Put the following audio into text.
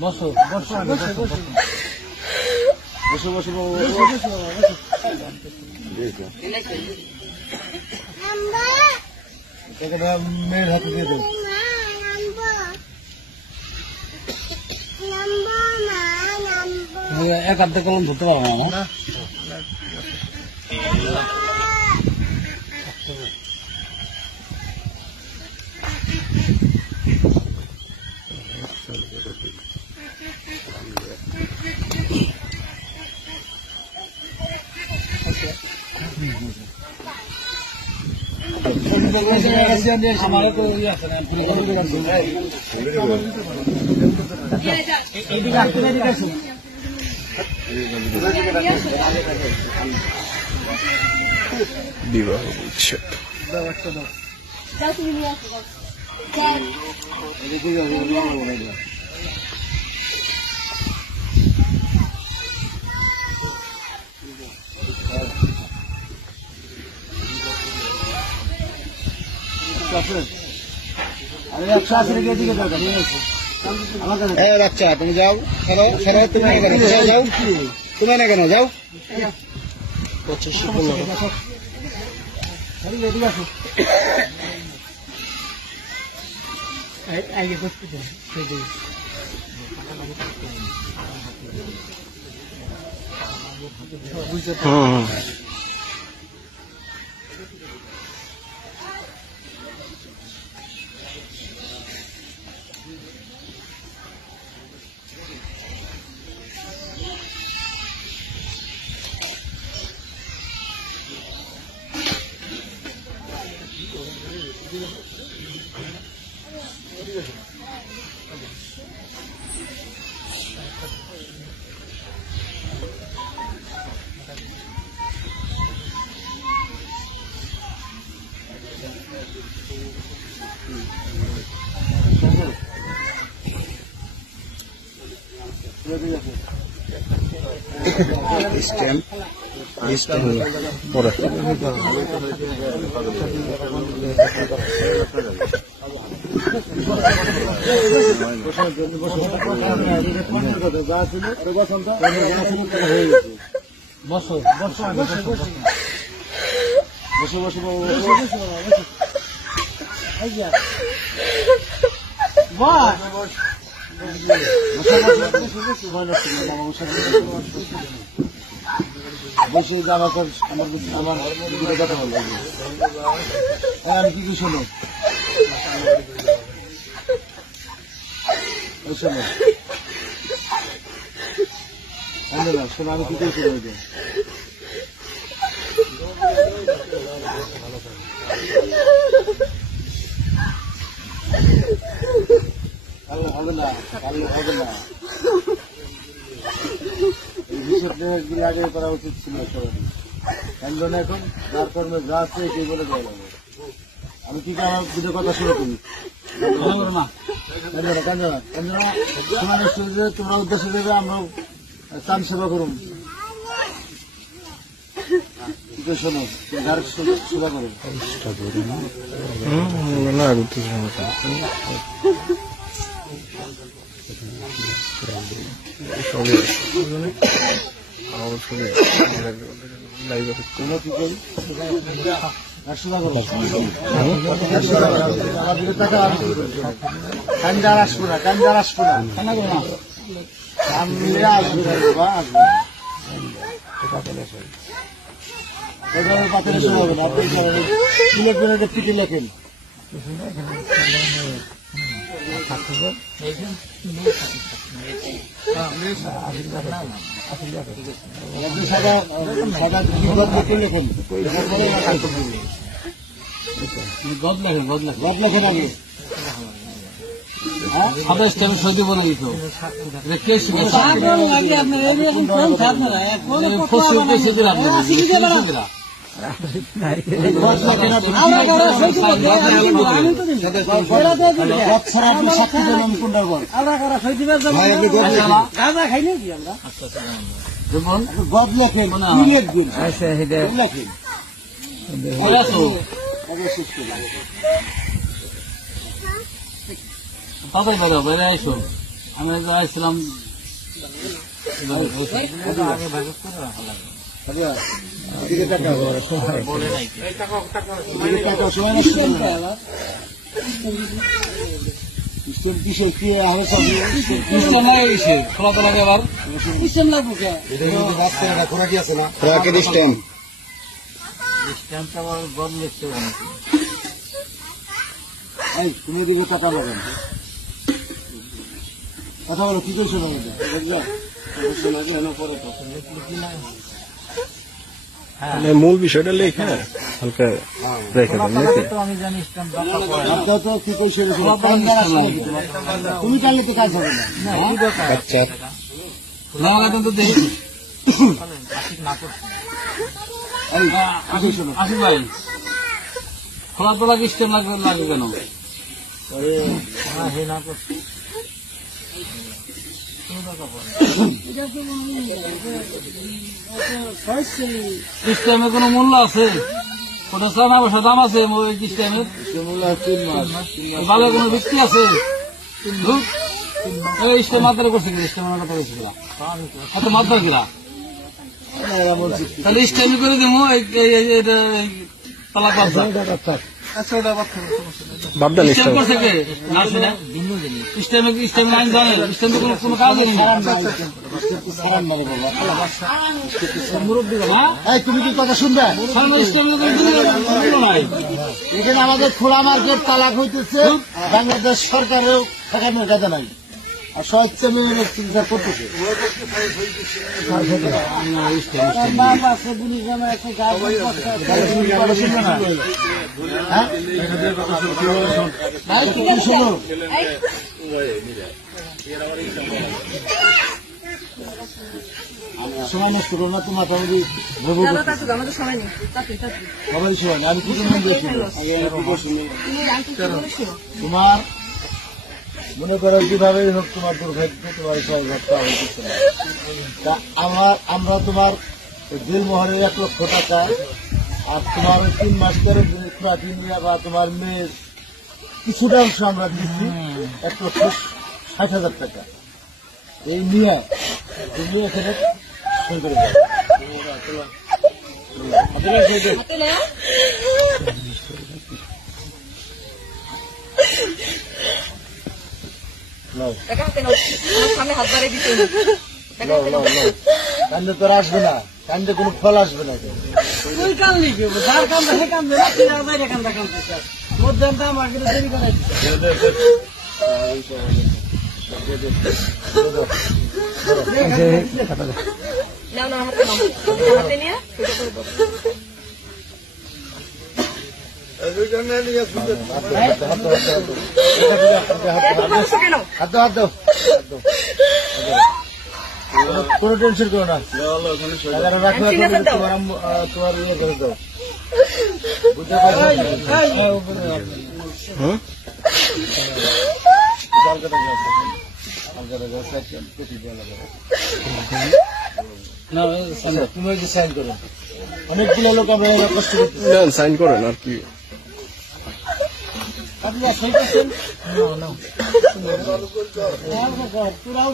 বসো বসো বসো বসো মেয়ের হাতে দিয়ে দেবো। এক হাতে কলম ধরতে পারবো না। আমার তো ইয়ে আছে না বিবাহ বিচ্ছেদ বাচ্চা তুমি যাও তুমি যাও তুমি না কেন যাও পরে বসো বসো বসো বসো বসে যাওয়ার পর আমার কথা বলবো আমি কি কি শোনো শোনো শোনো আমি কি করে শোনো হবে না হবে না আগে করা উচিত ছিল কেন এখন যার কর্মে যা আছে সেই বলে দেওয়া যাবে আমি কি আমার দুটো কথা শুনে তুমি না তোমরা উদ্দেশ্য দেবে আমরা চান সেবা করুন শোনো যার সেবা করুন কান্দার আসবো না কান্দার আসবো না পাথরের সময় হবে না আপনি পিঠে লেখেন গদ লেখেন আগে সৌদি বলে দিত কে শিখেছে গদ লেখেন তাড়াতাড়ি বেরো, বেড়ে আইসো। আমি আসছিলাম আগে ভাগ করে রাখা লাগবে। এদিকে তাকাও। বলে নাই কি? এদিকে তাকাও, সময় নষ্ট করো না। স্টেম কিসে কি হবে সব? সিস্টেম লাগে গেছে, খোলা তো লাগে আবার। সিস্টেম লাগবে কে? এটা কিন্তু রাস্তায় একটা খোরাকি আছে না? সিস্টেমটা আবার বদলেছে অনেক। এই তুমি এদিকে তাকাবো কেন? কথা বলো, কি করছো না এটা? বুঝলা? শোনা যায় না পরে তো। মানে মূল বিষয়টা লেখা হালকা রেখে দেন নাকি? তো আমি জানি সিস্টেমটা পড়ে। আপনার তো কি করছো না? তুমি টানলে তো কাজ হবে না। আচ্ছা লাগাতে তো দেখি না করছি। এই, কি করছো না? আসি ভাই, খোলা তোলা সিস্টেম লাগে কেন? হে না করছি। সিস্টেমে কোনো মূল্য আছে? ওটা চানা বসা দাম আছে ওই সিস্টেমের? শিমুলা 3 মাস। ভালো কোনো ভিত্তি আছে? এই স্টেম মাত্রা করছে কি? স্টেম কথা বলছিল এত মাত্রা কিরা? এরা বলছে কি? তাহলে স্টেমই করে দেবো এটা তালাক বাচ্চা। আচ্ছা, ওটা আবার বাবদান স্টেম করছে কে? না শুনে ভিন্ন জিনিস। স্টেম আইন জানে, স্টেমে কোনো কাজ নেই না। সারান মারে বাবা। মুরব্বী না এই, তুমি কি কথা শুনবে? স্টেমে কোনো নাই। এখানে আমাদের খোলা মার্কেট তালাক হইতেছে, বাংলাদেশ সরকারেও ঠেকানোর কাজে নাই, আর স্বেচ্ছা মেয়ে চিকিৎসা করতেছে। হ্যাঁ? ভাই, তুমি শোনো। সময় নষ্ট করো না, তোমার ফ্যামিলি ভেবো আমাদের সময় নেই। সবারই সময় না। আমি কি জন্য দিয়েছি? তুমি তোমার মনে করো যেভাবেই হোক তোমার দুর্ভাগ্য, তোমার ঘরটা হইতেছে না। তা আমরা তোমার জেল মোহরের 1 লক্ষ টাকা আর তোমার 3 মাস করে খুঁড়াটি নিয়ে বা তোমার মেয়ের কিছুটা অংশ আমরা দিচ্ছি 1,60,000 টাকা। এই নিয়ে তুমি এখানে সই করে যাও। নাও, সামনে হাত বাড়িয়ে দিতে নাও, নাও, নাও। কান্দে তোর আসবে না, কান্দে কোনো ফল আসবে না। তুই কান লিখে যার কান্দা সে কান্দে না, তুই আর বাইরে কান্দা কান্দে মধ্যে আমাকে দেরি করে নাও না হাতে নাও হাতে নিয়ে হাত দাও। কোনো টেনশন করো না, রাখো, তোমার ইয়ে করে দাও। বুঝতে পারছো? তুমি সাইন করো। অনেকগুলো লোক আমরা কষ্ট করতেছি। সাইন করেন আর কি। তোরাও